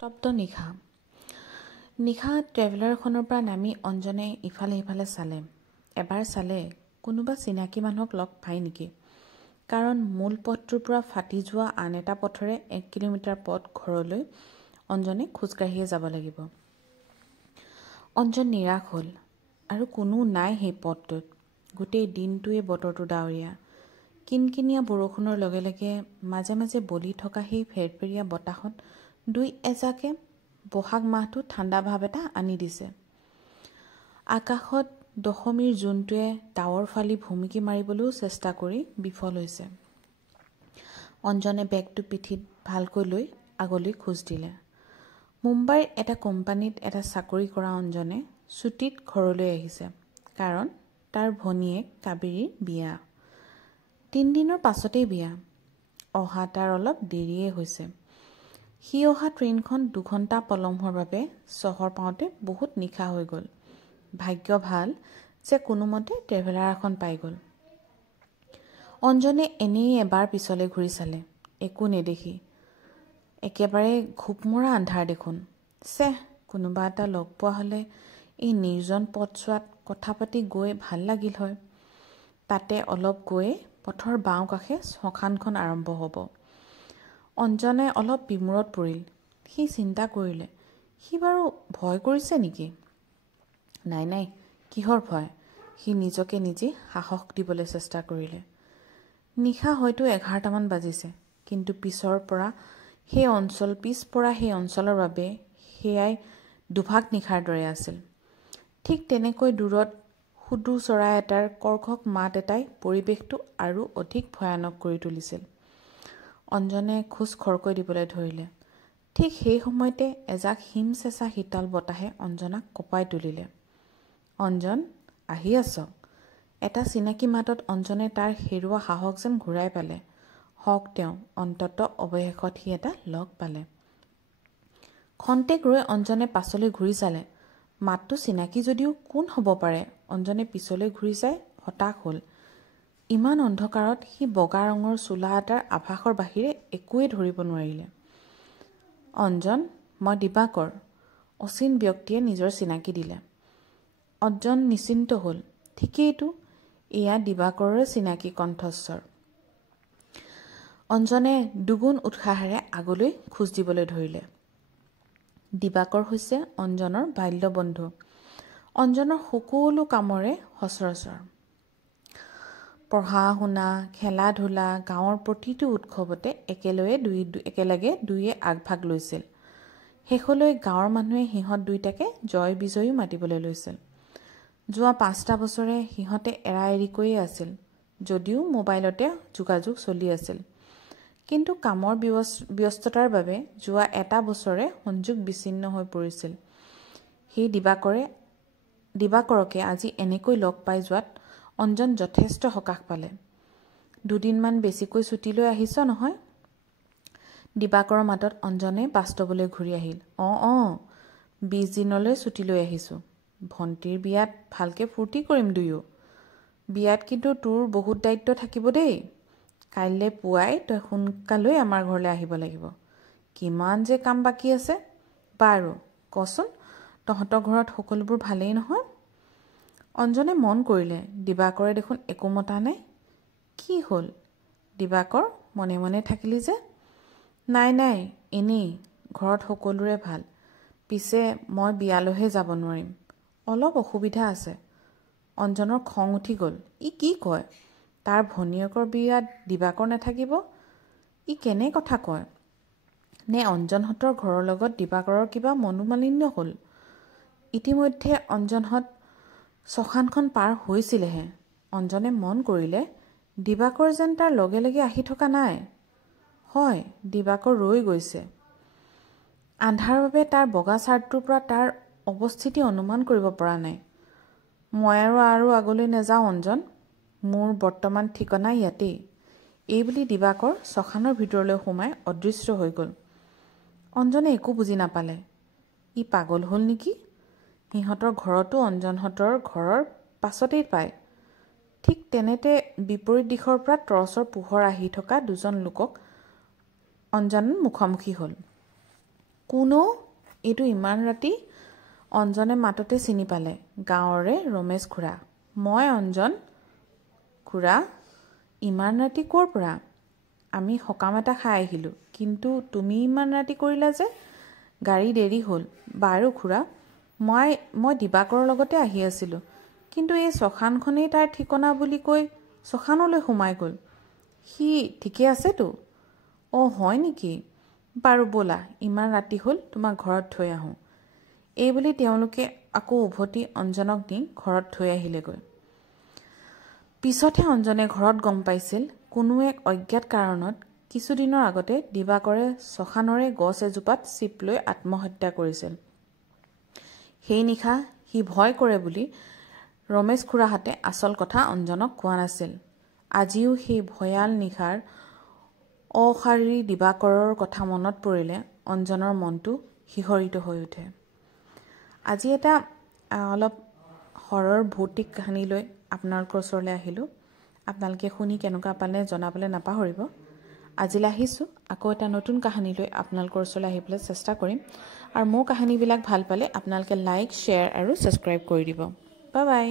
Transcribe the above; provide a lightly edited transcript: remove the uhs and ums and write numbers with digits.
স্তব্ধ নিশা নিশা ট্ৰেভেলাৰখনৰ পৰা নামি অঞ্জনে ইফালে সিফালে চালে। এবাৰ চালে কোনোবা চিনাকি মানুহক লগ পায় নেকি, কাৰণ মূল পথটোৰ পৰা ফাটি যোৱা আন এটা পথৰে 1 কিলোমিটাৰ পথ ঘৰলৈ অঞ্জনে খোজকাঢ়িয়ে যাব লাগিব। অঞ্জন নিৰাশ হ'ল আৰু কোনো নাই সেই পথটোত। গোটেই দিনটোৱে বতৰটো ডাৱৰীয়া। কিনকিনীয়া বৰষুণৰ লগে লগে মাজে মাজে বলি থকা সেই ফেৰফেৰীয়া বতাহত দুই এজাকে বহাগ মাহটো ঠাণ্ডা ভাৱ এটা আনি দিছে। আকাশত দশমীৰ জোনটোৱে ডাৱৰ ফালি ভুমুকি মাৰিবলৈও চেষ্টা কৰি বিফল হৈছে। অঞ্জনে বেগটো পিঠিত ভালকৈ লৈ আগলৈ খোজ দিলে। মুম্বাইৰ এটা কোম্পানীত এটা চাকৰি কৰা অঞ্জনে ছুটীত ঘৰলৈ আহিছে, কাৰণ তাৰ ভনীয়েক কাবেৰীৰ বিয়া। 3 দিনৰ পাছতেই বিয়া। অহা তাৰ অলপ দেৰিয়ে হৈছে। সি অহা ট্ৰেইনখন 2 ঘণ্টা পলম হোৱাৰ বাবে চহৰ পাওঁতে বহুত নিশা হৈ গ'ল। ভাগ্য ভাল যে কোনোমতে ট্ৰেভেলাৰ এখন পাই গ'ল। অঞ্জনে এনেই এবাৰ পিছলৈ ঘূৰি চালে, একো নেদেখি। একেবাৰে ঘোপমৰা আন্ধাৰ দেখোন। কোনোবা এটা লগ পোৱা হ'লে এই নিৰ্জন পথছোৱাত কথা পাতি গৈ ভাল লাগিল হয়। তাতে অলপ গৈয়ে পথৰ বাওঁ কাষে শ্মশানখন আৰম্ভ হ'ব। অঞ্জনে অলপ বিমূৰত পৰিল। সি চিন্তা কৰিলে, সি বাৰু ভয় কৰিছে নেকি? নাই, কিহৰ ভয়? সি নিজকে নিজে সাহস দিবলৈ চেষ্টা কৰিলে। নিশা হয়তো 11টামান বাজিছে, কিন্তু পিছপৰা সেই অঞ্চলৰ বাবে সেয়াই দুভাগ নিশাৰ দৰে আছিল। ঠিক তেনেকৈ দূৰত সুদু চৰাই এটাৰ কৰ্কশ মাত এটাই পৰিৱেশটো আৰু অধিক ভয়ানক কৰি তুলিছিল। অঞ্জনে খোজ খৰকৈ দিবলৈ ধৰিলে। ঠিক সেই সময়তে এজাক হিমচেঁচা শীতল বতাহে অঞ্জনাক কঁপাই তুলিলে। অঞ্জন, আহি আছ? এটা চিনাকি মাতত অঞ্জনে তাৰ হেৰুৱা সাহস যেন ঘূৰাই পালে। হওক তেওঁ, অন্ততঃ অৱশেষত সি এটা লগ পালে। ক্ষন্তেক ৰৈ অঞ্জনে পাছলৈ ঘূৰি চালে। মাতটো চিনাকি যদিও কোন হ'ব পাৰে? অঞ্জনে পিছলৈ ঘূৰি চাই হতাশ হ'ল। ইমান অন্ধকাৰত সি বগা ৰঙৰ চোলা এটাৰ আভাসৰ বাহিৰে একোৱেই ধৰিব নোৱাৰিলে। অঞ্জন, মই দিবাকৰ, অচিন ব্যক্তিয়ে নিজৰ চিনাকি দিলে। অঞ্জন নিশ্চিন্ত হ'ল। ঠিকেইতো, এয়া দিবাকৰৰে চিনাকি কণ্ঠস্বৰ। অঞ্জনে দুগুণ উৎসাহেৰে আগলৈ খোজ দিবলৈ ধৰিলে। দিবাকৰ হৈছে অঞ্জনৰ বাল্য বন্ধু। অঞ্জনৰ সকলো কামৰে সচৰাচৰ। পঢ়া শুনা, খেলা ধূলা, গাঁৱৰ প্ৰতিটো উৎসৱতে একেলগে দুয়ে আগভাগ লৈছিল। শেষলৈ গাঁৱৰ মানুহে সিহঁত দুইটাকে জয় বিজয়ী মাতিবলৈ লৈছিল। যোৱা 5টা বছৰে সিহঁতে এৰা এৰিকৈয়ে আছিল, যদিও মোবাইলতে যোগাযোগ চলি আছিল। কিন্তু কামৰ ব্যস্ততাৰ বাবে যোৱা 1 বছৰে সংযোগ বিচ্ছিন্ন হৈ পৰিছিল। সেই দিবাকৰকে আজি এনেকৈ লগ পাই যোৱাত অঞ্জন যথেষ্ট সকাহ পালে। 2 দিনমান বেছিকৈ ছুটী লৈ আহিছ নহয়? দিবাকৰৰ মাতত অঞ্জনে বাস্তৱলৈ ঘূৰি আহিল। অঁ, 20 দিনলৈ ছুটী লৈ আহিছোঁ। ভণ্টিৰ বিয়াত ভালকৈ ফূৰ্তি কৰিম দুয়ো। বিয়াত কিন্তু তোৰ বহুত দায়িত্ব থাকিব দেই। কাইলৈ পুৱাই তই সোনকালৈ আমাৰ ঘৰলৈ আহিব লাগিব। কিমান যে কাম বাকী আছে। বাৰু কচোন, তহঁতৰ ঘৰত সকলোবোৰ ভালেই নহয়? অঞ্জনে মন কৰিলে, দিবাকৰে দেখোন একো মতা নাই। কি হ'ল দিবাকৰ, মনে মনে থাকিলি যে? নাই, এনেই, ঘৰত সকলোৰে ভাল। পিছে মই বিয়ালৈহে যাব নোৱাৰিম, অলপ অসুবিধা আছে। অঞ্জনৰ খং উঠি গ'ল। ই কি কয়? তাৰ ভনীয়েকৰ বিয়াত দিবাকৰ নাথাকিব? ই কেনে কথা কয়? নে অঞ্জনহঁতৰ ঘৰৰ লগত দিবাকৰৰ কিবা মনোমালিন্য হ'ল? ইতিমধ্যে অঞ্জনহঁত শ্মশানখন পাৰ হৈছিলেহে। অঞ্জনে মন কৰিলে, দিবাকৰ যেন তাৰ লগে লগে আহি থকা নাই। হয়, দিবাকৰ ৰৈ গৈছে। আন্ধাৰৰ বাবে তাৰ বগা চাৰ্টটোৰ পৰা তাৰ অৱস্থিতি অনুমান কৰিব পৰা নাই। মই আৰু আগলৈ নাযাওঁ অঞ্জন, মোৰ বৰ্তমান ঠিকনা ইয়াতেই। এইবুলি দিবাকৰ শ্মশানৰ ভিতৰলৈ সোমাই অদৃশ্য হৈ গ'ল। অঞ্জনে একো বুজি নাপালে। ই পাগল হ'ল নেকি? সিহঁতৰ ঘৰতো অঞ্জনহঁতৰ ঘৰৰ পাছতেই পায়। ঠিক তেনেতে বিপৰীত দিশৰ পৰা টৰ্চৰ পোহৰ আহি থকা 2জন লোকক অঞ্জন মুখামুখি হ'ল। কোনো এইটো ইমান ৰাতি অঞ্জনে মাততে চিনি পালে গাঁৱৰে ৰমেশ খুৰা মই অঞ্জন খুৰা ইমান ৰাতি ক'ৰ পৰা আমি সকাম এটা খাই আহিলোঁ কিন্তু তুমি ইমান ৰাতি কৰিলা যে গাড়ী দেৰি হ'ল বাৰু খুৰা মই দিবাকৰৰ লগতে আহি আছিলোঁ কিন্তু এই শ্মশানখনেই তাৰ ঠিকনা বুলি কৈ শ্মশানলৈ সোমাই গ'ল সি ঠিকে আছেতো হয় নেকি বাৰু ব'লা ইমান ৰাতি হ'ল তোমাক ঘৰত থৈ আহোঁ এইবুলি তেওঁলোকে আকৌ উভতি অঞ্জনক নি ঘৰত থৈ আহিলেগৈ পিছতহে অঞ্জনে ঘৰত গম পাইছিল কোনো এক অজ্ঞাত কাৰণত কিছুদিনৰ আগতে দিবাকৰে শ্মশানৰে গছ এজোপাত চিপ লৈ আত্মহত্যা কৰিছিল সেই নিশা সি ভয় কৰে বুলি ৰমেশ খুৰাহঁতে আচল কথা অঞ্জনক কোৱা নাছিল আজিও সেই ভয়াল নিশাৰ অশাৰীৰী দিবাকৰৰ কথা মনত পৰিলে অঞ্জনৰ মনটো শিহৰিত হৈ উঠে আজি এটা অলপ হৰৰ ভৌতিক কাহিনী লৈ আপোনালোকৰ ওচৰলৈ আহিলোঁ আপোনালোকে শুনি কেনেকুৱা পালে জনাবলৈ নাপাহৰিব আজিলৈ আহিছোঁ আকৌ এটা নতুন কাহিনী লৈ আপোনালোকৰ ওচৰলৈ আহিবলৈ চেষ্টা কৰিম আৰু মোৰ কাহিনীবিলাক ভাল পালে আপোনালোকে লাইক শ্বেয়াৰ আৰু ছাবস্ক্ৰাইব কৰি দিব বাই বাই